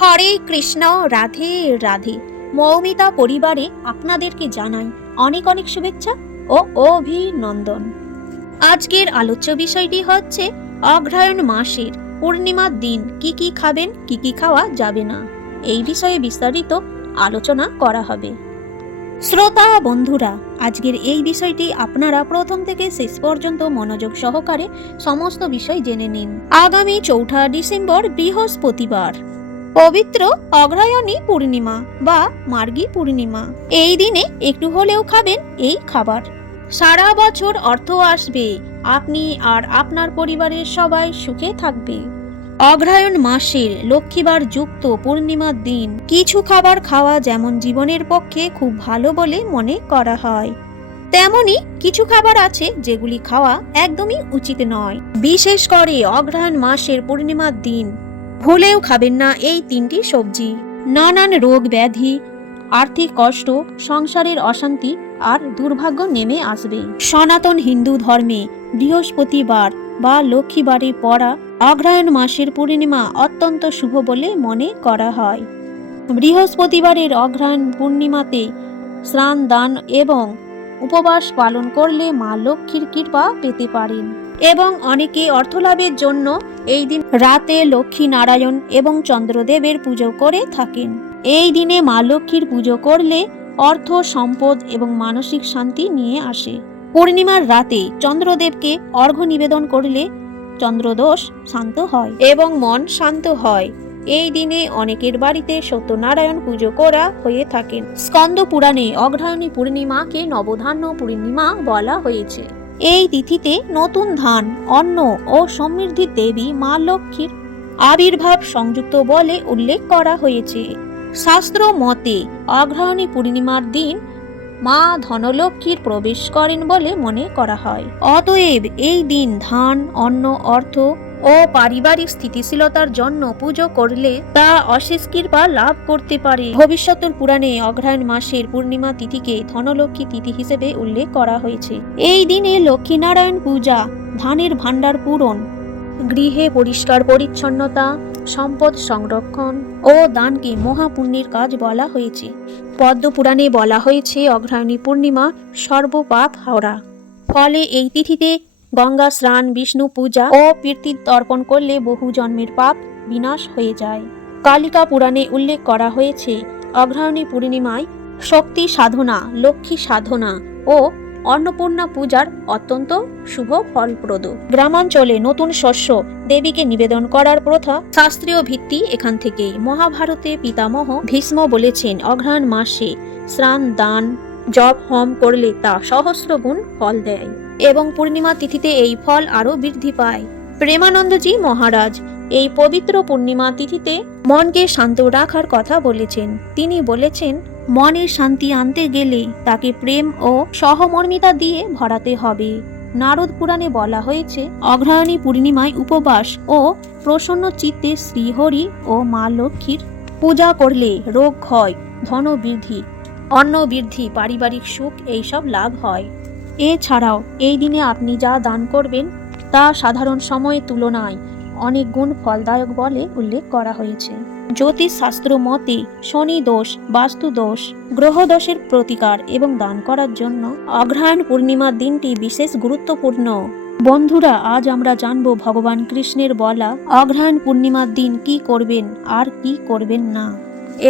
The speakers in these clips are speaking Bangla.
হরে কৃষ্ণ, রাধে রাধে। মৌমিতা পরিবারে আপনাদেরকে জানাই অনেক অনেক শুভেচ্ছা ও অভিনন্দন। আজকের আলোচ্য বিষয়টি হচ্ছে অগ্রহায়ণ মাসের পূর্ণিমার দিন কি কি খাবেন, কি কি খাওয়া যাবে না, এই বিষয়ে বিস্তারিত আলোচনা করা হবে। শ্রোতা বন্ধুরা, আজকের এই বিষয়টি আপনারা প্রথম থেকে শেষ পর্যন্ত মনোযোগ সহকারে সমস্ত বিষয় জেনে নিন। আগামী 4 ডিসেম্বর বৃহস্পতিবার পবিত্র অগ্রহায়ণী পূর্ণিমা বা মার্গী পূর্ণিমা। এই দিনে একটু হলেও খাবেন এই খাবার। সারা বছর অর্থ আসবে, আপনি আর আপনার পরিবারের সবাই সুখে থাকবে। অগ্রহায়ণ মাসের লক্ষ্মীবার যুক্ত পূর্ণিমার দিন কিছু খাবার খাওয়া যেমন জীবনের পক্ষে খুব ভালো বলে মনে করা হয়, তেমনি কিছু খাবার আছে যেগুলি খাওয়া একদমই উচিত নয়। বিশেষ করে অগ্রহায়ণ মাসের পূর্ণিমার দিন ভুলেও খাবেন না এই 3টি সবজি। নানান রোগ ব্যাধি, আর্থিক কষ্ট, সংসারের অশান্তি আর দুর্ভাগ্য নেমে আসবে। সনাতন হিন্দু ধর্মে বৃহস্পতিবার বা লক্ষ্মীবারে পড়া অগ্রহায়ণ মাসের পূর্ণিমা অত্যন্ত শুভ বলে মনে করা হয়। বৃহস্পতিবারের অগ্রহায়ণ পূর্ণিমাতে স্নান দান এবং উপবাস পালন করলে মা লক্ষ্মীর কৃপা পেতে পারেন এবং অনেকে অর্থলাভের জন্য এই দিন রাতে লক্ষ্মী নারায়ণ এবং চন্দ্রদেবের পুজো করে থাকেন। এই দিনে মা লক্ষ্মীর পুজো করলে অর্থ, সম্পদ এবং মানসিক শান্তি নিয়ে আসে। পূর্ণিমার রাতে চন্দ্রদেবকে অর্ঘ্য নিবেদন করলে চন্দ্রদোষ শান্ত হয় এবং মন শান্ত হয়। এই দিনে অনেকের বাড়িতে সত্যনারায়ণ পুজো করা হয়ে থাকেন। স্কন্দ পুরাণে অগ্রহায়ণী পূর্ণিমাকে নবধান্য পূর্ণিমা বলা হয়েছে। এই তিথিতে নতুন ধান, অন্ন ও সমৃদ্ধির দেবী মা লক্ষ্মীর আবির্ভাব সংযুক্ত বলে উল্লেখ করা হয়েছে। শাস্ত্র মতে অগ্রহায়ণী পূর্ণিমার দিন মা ধনলক্ষ্মীর প্রবেশ করেন বলে মনে করা হয়। অতএব এই দিন ধান, অন্ন, অর্থ ও পারিবারিক স্থিতিশীলতার জন্য পুজো করলে তা অশেষ কৃপা লাভ করতে পারে। ভবিষ্যতের পুরাণে অগ্রহায়ণ মাসের পূর্ণিমা তিথিকে ধনলক্ষ্মী তিথি হিসেবে উল্লেখ করা হয়েছে। এই দিনে লক্ষ্মীনারায়ণ পূজা, ধানের ভাণ্ডার পূরণ, গৃহে পরিষ্কার পরিচ্ছন্নতা, সম্পদ সংরক্ষণ ও দানকে মহাপুণ্যের কাজ বলা হয়েছে। পদ্ম পুরাণে বলা হয়েছে অগ্রহায়ণী পূর্ণিমা সর্বপাপ হাওড়া। ফলে এই তিথিতে গঙ্গা স্নান, বিষ্ণু পূজা ও প্রীতি তর্পণ করলে বহু জন্মের পাপ বিনাশ হয়ে যায়। কালিকা পুরাণে উল্লেখ করা হয়েছে অগ্রহায়ণী পূর্ণিমায় শক্তি সাধনা, লক্ষ্মী সাধনা ও অন্নপূর্ণা পূজার অত্যন্ত শুভ ফলপ্রদ। গ্রামাঞ্চলে নতুন শস্য দেবীকে নিবেদন করার প্রথা শাস্ত্রীয় ভিত্তি এখান থেকেই। মহাভারতে পিতামহ ভীষ্ম বলেছেন অগ্রহায়ণ মাসে স্নান, দান, জপ, হোম করলে তা সহস্র গুণ ফল দেয় এবং পূর্ণিমা তিথিতে এই ফল আরো বৃদ্ধি পায়। প্রেমানন্দজি মহারাজ এই পবিত্র পূর্ণিমা তিথিতে মনকে শান্ত রাখার কথা বলেছেন। তিনি বলেছেন, মনের শান্তি আনতে গেলে তাকে প্রেম ও সহমর্মিতা দিয়ে ভরাতে হবে। নারদ পুরাণে বলা হয়েছে অগ্রহায়ণী পূর্ণিমায় উপবাস ও প্রসন্ন চিত্তে শ্রীহরি ও মা লক্ষ্মীর পূজা করলে রোগ ক্ষয়, ধন বৃদ্ধি, অন্ন বৃদ্ধি, পারিবারিক সুখ এইসব লাভ হয়। এছাড়াও এই দিনে আপনি যা দান করবেন তা সাধারণ সময়ের তুলনায় অনেক গুণ ফলদায়ক বলে উল্লেখ করা হয়েছে। জ্যোতিষ শাস্ত্র মতে শনি দোষ, বাস্তু দোষ, গ্রহ দোষের প্রতিকার এবং দান করার জন্য অগ্রহায়ণ পূর্ণিমার দিনটি বিশেষ গুরুত্বপূর্ণ। বন্ধুরা, আজ আমরা জানব ভগবান কৃষ্ণের বলা অগ্রহায়ণ পূর্ণিমার দিন কি করবেন আর কি করবেন না,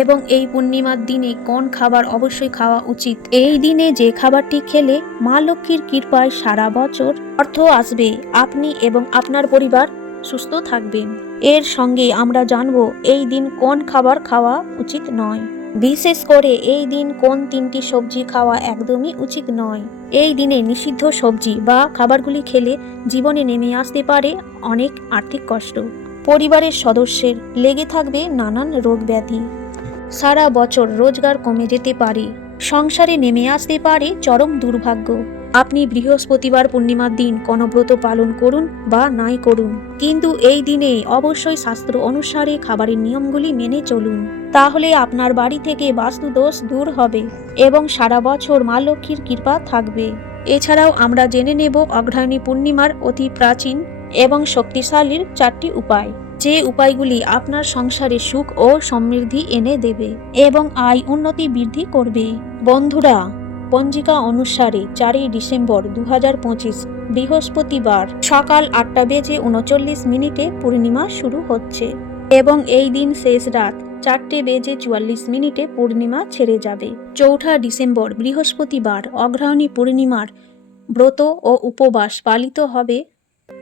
এবং এই পূর্ণিমার দিনে কোন খাবার অবশ্যই খাওয়া উচিত। এই দিনে যে খাবারটি খেলে মা লক্ষ্মীর কৃপায় সারা বছর অর্থ আসবে, আপনি এবং আপনার পরিবার সুস্থ থাকবেন। এর সঙ্গে আমরা জানব এই দিন কোন খাবার খাওয়া উচিত নয়, বিশেষ করে এই দিন কোন 3টি সবজি খাওয়া একদমই উচিত নয়। এই দিনে নিষিদ্ধ সবজি বা খাবারগুলি খেলে জীবনে নেমে আসতে পারে অনেক আর্থিক কষ্ট, পরিবারের সদস্যের লেগে থাকবে নানান রোগ ব্যাধি, সারা বছর রোজগার কমে যেতে পারে, সংসারে নেমে আসতে পারে চরম দুর্ভাগ্য। আপনি বৃহস্পতিবার পূর্ণিমার দিন কোনো ব্রত পালন করুন বা নাই করুন, কিন্তু এই দিনে অবশ্যই শাস্ত্র অনুসারে খাবারের নিয়মগুলি মেনে চলুন, তাহলে আপনার বাড়ি থেকে বাস্তু দোষ দূর হবে এবং সারা বছর মা লক্ষ্মীর কৃপা থাকবে। এছাড়াও আমরা জেনে নেব অগ্রহায়ণী পূর্ণিমার অতি প্রাচীন এবং শক্তিশালীর 4টি উপায়, যে উপায়গুলি আপনার সংসারে সুখ ও সমৃদ্ধি এনে দেবে এবং আয় উন্নতি বৃদ্ধি করবে। বন্ধুরা, পঞ্জিকা অনুসারে 4ই ডিসেম্বর 2025 বৃহস্পতিবার সকাল 8:39 পূর্ণিমা শুরু হচ্ছে এবং এই দিন শেষ রাত 4:44 পূর্ণিমা ছেড়ে যাবে। 4ঠা ডিসেম্বর বৃহস্পতিবার অগ্রহায়ণী পূর্ণিমার ব্রত ও উপবাস পালিত হবে।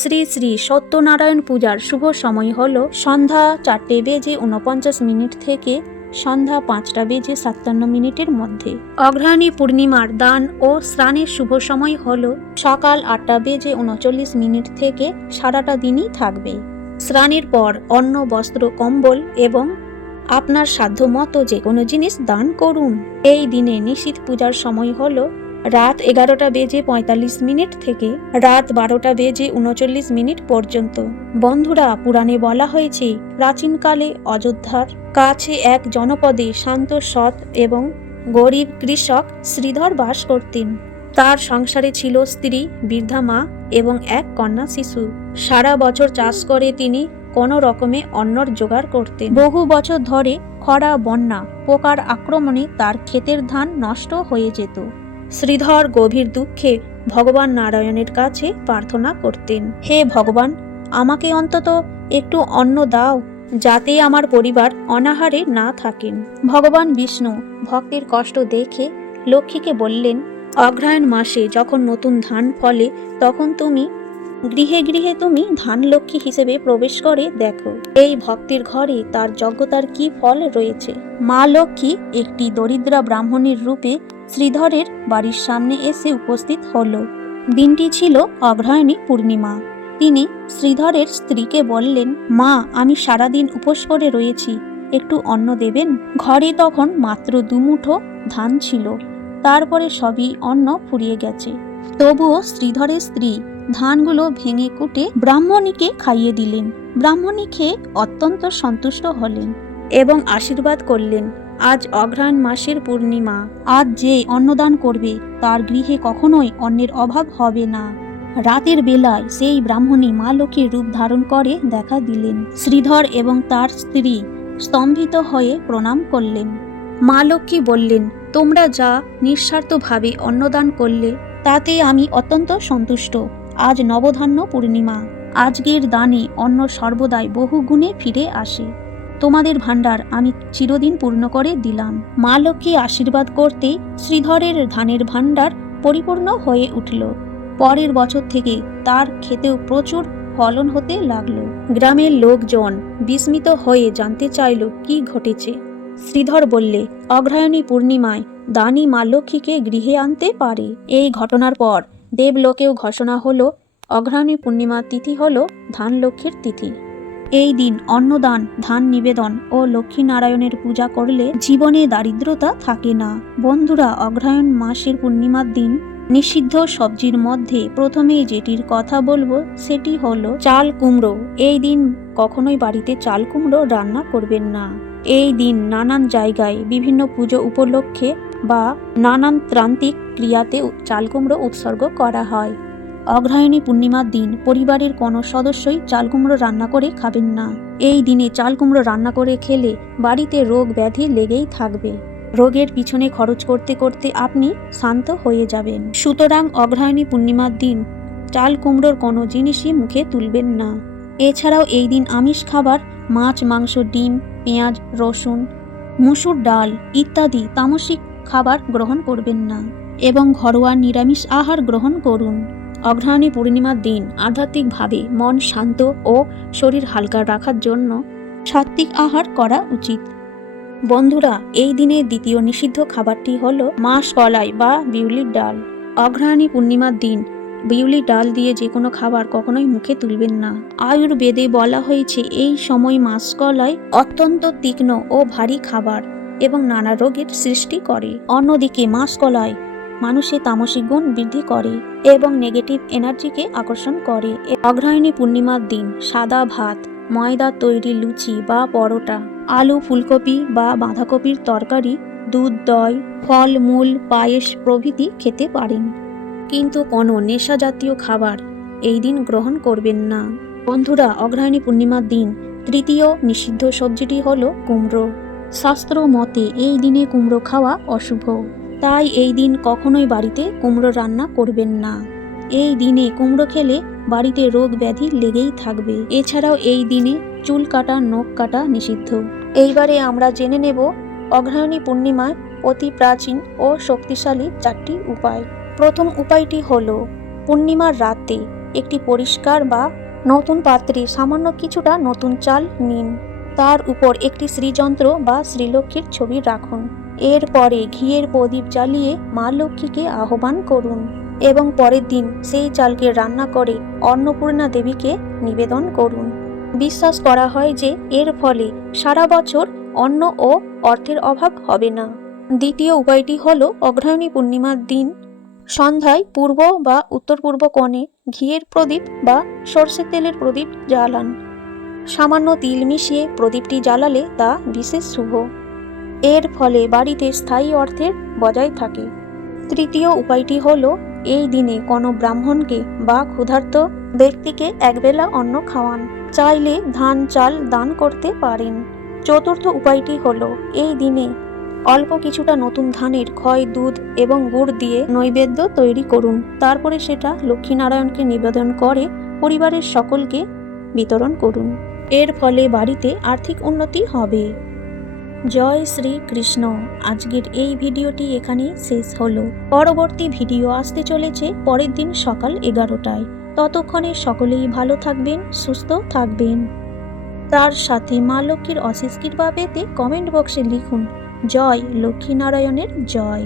শ্রী শ্রী সত্যনারায়ণ পূজার শুভ সময় হল সন্ধ্যা 4:49 থেকে সন্ধ্যা 5:57 মধ্যে। অগ্রহায়ণী পূর্ণিমার দান ও স্নানের শুভ সময় হল সকাল 8:39 থেকে সারাটা দিনই থাকবে। স্নানের পর অন্ন, বস্ত্র, কম্বল এবং আপনার সাধ্যমতো যে কোনো জিনিস দান করুন। এই দিনে নিশীথ পূজার সময় হল রাত 11:45 থেকে রাত 12:39 পর্যন্ত। বন্ধুরা, পুরাণে বলা হয়েছে প্রাচীনকালে অযোধ্যার কাছে এক জনপদে শান্ত, সৎ এবং গরিব কৃষক শ্রীধর বাস করতেন। তার সংসারে ছিল স্ত্রী, বৃদ্ধা মা এবং এক কন্যা শিশু। সারা বছর চাষ করে তিনি কোনো রকমে অন্নর জোগাড় করতেন। বহু বছর ধরে খরা, বন্যা, পোকার আক্রমণে তার ক্ষেতের ধান নষ্ট হয়ে যেত। শ্রীধর গভীর দুঃখে ভগবান নারায়ণের কাছে প্রার্থনা করতেন, হে ভগবান, আমাকে অন্তত একটু অন্ন দাও, যাতে আমার পরিবার অনাহারে না থাকেন। ভগবান বিষ্ণু ভক্তের কষ্ট দেখে লক্ষ্মীকে বললেন, অগ্রহায়ণ মাসে যখন নতুন ধান ফলে তখন তুমি গৃহে গৃহে তুমি ধান লক্ষ্মী হিসেবে প্রবেশ করে দেখো এই ভক্তির ঘরে তার যোগ্যতার কি ফল রয়েছে। মা লক্ষ্মী একটি দরিদ্রা ব্রাহ্মণীর রূপে শ্রীধরের বাড়ির সামনে এসে উপস্থিত হল। দিনটি ছিল অগ্রহায়ণী পূর্ণিমা। তিনি শ্রীধরের স্ত্রীকে বললেন, মা, আমি সারাদিন উপোস করে রয়েছি, একটু অন্ন দেবেন? ঘরে তখন মাত্র 2 মুঠো ধান ছিল, তারপরে সবই অন্ন ফুরিয়ে গেছে। তবুও শ্রীধরের স্ত্রী ধানগুলো ভেঙে কুটে ব্রাহ্মণীকে খাইয়ে দিলেন। ব্রাহ্মণী খেয়ে অত্যন্ত সন্তুষ্ট হলেন এবং আশীর্বাদ করলেন, আজ অগ্রহায়ণ মাসের পূর্ণিমা, আজ যে অন্নদান করবে তার গৃহে কখনোই অন্নের অভাব হবে না। রাতের বেলায় সেই ব্রাহ্মণী মা লক্ষ্মীর রূপ ধারণ করে দেখা দিলেন। শ্রীধর এবং তার স্ত্রী স্তম্ভিত হয়ে প্রণাম করলেন। মা লক্ষ্মী বললেন, তোমরা যা নিঃস্বার্থভাবে অন্নদান করলে তাতে আমি অত্যন্ত সন্তুষ্ট। আজ নবধান্য পূর্ণিমা, আজকের দানে অন্ন সর্বদাই বহু গুণে ফিরে আসে। তোমাদের ভাণ্ডার আমি চিরদিন পূর্ণ করে দিলাম। মা লক্ষ্মী আশীর্বাদ করতে শ্রীধরের ধানের ভাণ্ডার পরিপূর্ণ হয়ে উঠল। পরের বছর থেকে তার ক্ষেতেও প্রচুর ফলন হতে লাগলো। গ্রামের লোকজন বিস্মিত হয়ে জানতে চাইল কি ঘটেছে। শ্রীধর বললে, অগ্রহায়ণী পূর্ণিমায় দানী মা লক্ষ্মীকে গৃহে আনতে পারে। এই ঘটনার পর দেবলোকেও ঘোষণা হলো অগ্রহায়ণী পূর্ণিমা তিথি হলো ধান লক্ষ্মীর তিথি। এই দিন অন্নদান, ধান নিবেদন ও লক্ষ্মী নারায়ণের পূজা করলে জীবনে দারিদ্রতা থাকে না। বন্ধুরা, অগ্রহায়ণ মাসের পূর্ণিমার দিন নিষিদ্ধ সবজির মধ্যে প্রথমেই যেটির কথা বলবো সেটি হলো চাল কুমড়ো। এই দিন কখনোই বাড়িতে চাল কুমড়ো রান্না করবেন না। এই দিন নানান জায়গায় বিভিন্ন পুজো উপলক্ষে বা নানান ত্রান্তিক ক্রিয়াতে চাল কুমড়ো উৎসর্গ করা হয়। অগ্রহায়ণী পূর্ণিমার দিন পরিবারের কোনো সদস্যই চাল কুমড়ো রান্না করে খাবেন না। এই দিনে চাল কুমড়ো রান্না করে খেলে বাড়িতে রোগ ব্যাধি লেগেই থাকবে। রোগের পিছনে খরচ করতে করতে আপনি শান্ত হয়ে যাবেন। সুতরাং অগ্রহায়ণী পূর্ণিমার দিন চাল কুমড়োর কোনো জিনিসই মুখে তুলবেন না। এছাড়াও এই দিন আমিষ খাবার, মাছ, মাংস, ডিম, পেঁয়াজ, রসুন, মুসুর ডাল ইত্যাদি তামসিক খাবার গ্রহণ করবেন না এবং ঘরোয়া নিরামিষ আহার গ্রহণ করুন। অগ্রহায়ণী পূর্ণিমার দিন আধ্যাত্মিকভাবে মন শান্ত ও শরীর হালকা রাখার জন্য সাত্ত্বিক আহার করা উচিত। বন্ধুরা, এই দিনে দ্বিতীয় নিষিদ্ধ খাবারটি হলো মাসকলাই বা বিউলির ডাল। অগ্রহায়ণী পূর্ণিমার দিন বিউলির ডাল দিয়ে যে কোনো খাবার কখনোই মুখে তুলবেন না। আয়ুর্বেদে বলা হয়েছে এই সময় মাসকলাই অত্যন্ত তীক্ষ্ণ ও ভারী খাবার এবং নানা রোগের সৃষ্টি করে। অন্যদিকে মাসকলাই মানুষের তামসিক গুণ বৃদ্ধি করে এবং নেগেটিভ এনার্জিকে আকর্ষণ করে। অগ্রহায়ণী পূর্ণিমার দিন সাদা ভাত, ময়দা তৈরি লুচি বা পরোটা, আলু, ফুলকপি বা বাঁধাকপির তরকারি, দুধ, দই, ফল মূল, পায়েস প্রভৃতি খেতে পারেন, কিন্তু কোনো নেশা জাতীয় খাবার এই দিন গ্রহণ করবেন না। বন্ধুরা, অগ্রহায়ণী পূর্ণিমার দিন তৃতীয় নিষিদ্ধ সবজিটি হলো কুমড়ো। শাস্ত্র মতে এই দিনে কুমড়ো খাওয়া অশুভ, তাই এই দিন কখনোই বাড়িতে কুমড়ো রান্না করবেন না। এই দিনে কুমড়ো খেলে বাড়িতে রোগ ব্যাধি লেগেই থাকবে। এছাড়াও এই দিনে চুল কাটা, নখ কাটা নিষিদ্ধ। এইবারে আমরা জেনে নেব অগ্রহায়ণী পূর্ণিমায় অতি প্রাচীন ও শক্তিশালী 4টি উপায়। প্রথম উপায়টি হলো পূর্ণিমার রাতে একটি পরিষ্কার বা নতুন পাত্রে সামান্য কিছুটা নতুন চাল নিন। তার উপর একটি শ্রীযন্ত্র বা শ্রীলক্ষ্মীর ছবি রাখুন। এরপরে ঘিয়ের প্রদীপ জ্বালিয়ে মা লক্ষ্মীকে আহ্বান করুন এবং পরের দিন সেই চালকে রান্না করে অন্নপূর্ণা দেবীকে নিবেদন করুন। বিশ্বাস করা হয় যে এর ফলে সারা বছর অন্ন ও অর্থের অভাব হবে না। দ্বিতীয় উপায়টি হলো অগ্রহায়ণী পূর্ণিমার দিন সন্ধ্যায় পূর্ব বা উত্তর পূর্ব কোণে ঘিয়ের প্রদীপ বা সর্ষের তেলের প্রদীপ জ্বালান। সামান্য তিল মিশিয়ে প্রদীপটি জ্বালালে তা বিশেষ শুভ। এর ফলে বাড়িতে স্থায়ী অর্থের বজায় থাকে। তৃতীয় উপায়টি হলো এই দিনে কোনো ব্রাহ্মণকে বা ক্ষুধার্ত ব্যক্তিকে একবেলা অন্ন খাওয়ান। চাইলে ধান চাল দান করতে পারেন। চতুর্থ উপায়টি হলো এই দিনে অল্প কিছুটা নতুন ধানের খয়, দুধ এবং গুড় দিয়ে নৈবেদ্য তৈরি করুন। তারপরে সেটা লক্ষ্মীনারায়ণকে নিবেদন করে পরিবারের সকলকে বিতরণ করুন। এর ফলে বাড়িতে আর্থিক উন্নতি হবে। জয় শ্রী কৃষ্ণ। আজকের এই ভিডিওটি এখানেই শেষ হলো। পরবর্তী ভিডিও আসতে চলেছে পরের দিন সকাল 11টায়। ততক্ষণে সকলেই ভালো থাকবেন, সুস্থ থাকবেন। তার সাথে মা লক্ষ্মীর অশেষ কৃপা পেতে কমেন্ট বক্সে লিখুন জয় লক্ষ্মীনারায়ণের জয়।